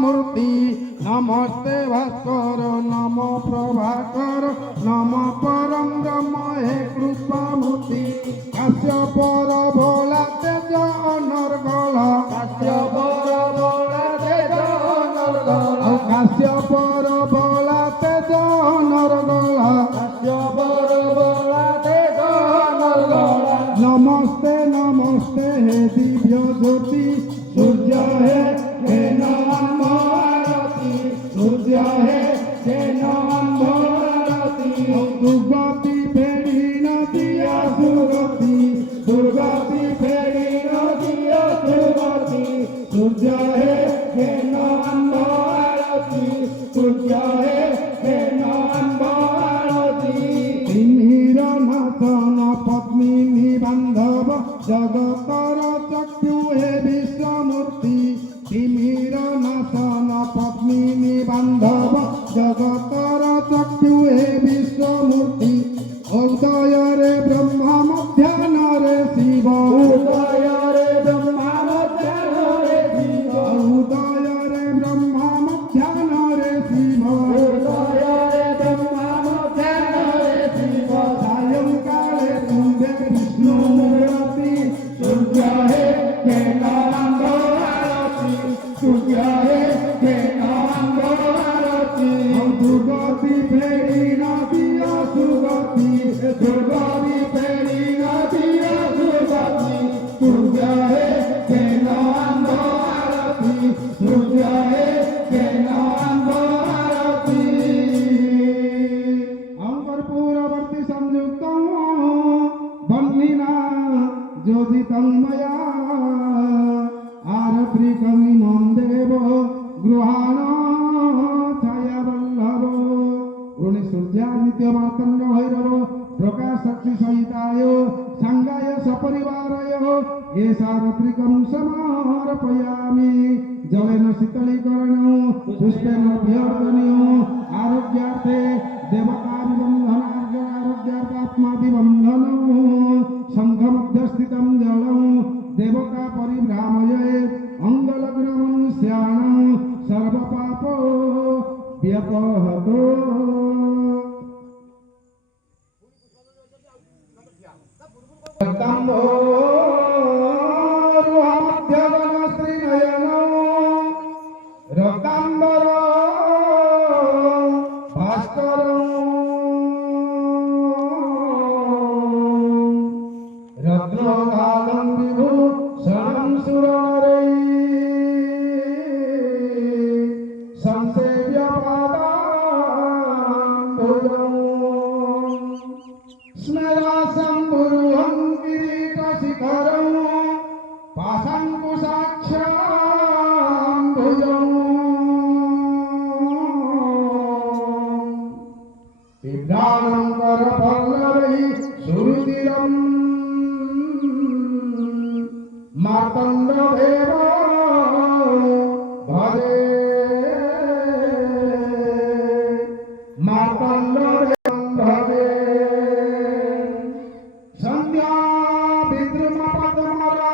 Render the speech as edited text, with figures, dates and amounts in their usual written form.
मूर्ति नमस्ते भास्कर नमो प्रभाकर नम परम ब्रह्म हे कृपा मूर्ति काश्यपर भोला तेज अनर्गल काश्यपर भोला तेज अनर्गल काश्यपर भोला तेज अनर्गल काश्यपर भोला तेज अनर्गल नमस्ते नमस्ते हे दिव्य ज्योति सूर्य हे नाम भारती सूर्य हे नाम भारती दुर्गति फेरी नदिया सुगति दुर्गति फेरी नदिया सुगति सूर्य हे नाम भारती सूर्य हे नाम भारती तिमिर नाशन पद्मिनी बांधव जगतर चक्षु हे विश्वमूर्ति तिमिर नाशन पद्मिनी बांधव जगतर चक्षु हे विश्वमूर्ति उदय रे ब्रह्मा मध्याह्न रे शिव उदय रे ब्रह्मा मध्याह्न रे शिव उदय रे ब्रह्मा मध्याह्न रे शिव उदय रे ब्रह्मा मध्याह्न रे शिव सायंकाले तुंबे विष्णु मूर्ति सूर्य हे नाम भारती सूर्य हे नाम भारती दुर्गति फेरी नदिया सुगति दुर्गति फेरी नदिया सुगति सूर्य हे नाम भारती सूर्य हे नाम भारती अंकर्पूरवर्ती संयुक्त बन्निना ज्योतितन्मया आरभ्रिकमिनं देव गृहाण छायावल्लभ ऋणि सूर्यादित्य मार्तण्ड भैरव प्रकाशक्षि सहिताय सांगाय सपरिवाराय एषारत्रिकं समर्पयामि जलेन शीतलीकरणं पुष्पेन अभ्यर्थनीयो आरोग्यार्थे देवकाभिबन्धन आरोग्यार्थात्माभिबन्धनं संघमध्यस्थितं जलं देवका परिभ्रामये अंगलग्नमनुष्याणां सर्वपापो व्यपहतो रक्तांबर भास्कर रत्नकालं विभूषणं सुरनरै संसेव्य पादाम्बुजं स्मरासम्भुरुहं किरीटशिखरं पाशाङ्कुशाक्षाम्बुजं बिभ्राणं करपल्लवैः सुरुचिरं मार्तण्डदेव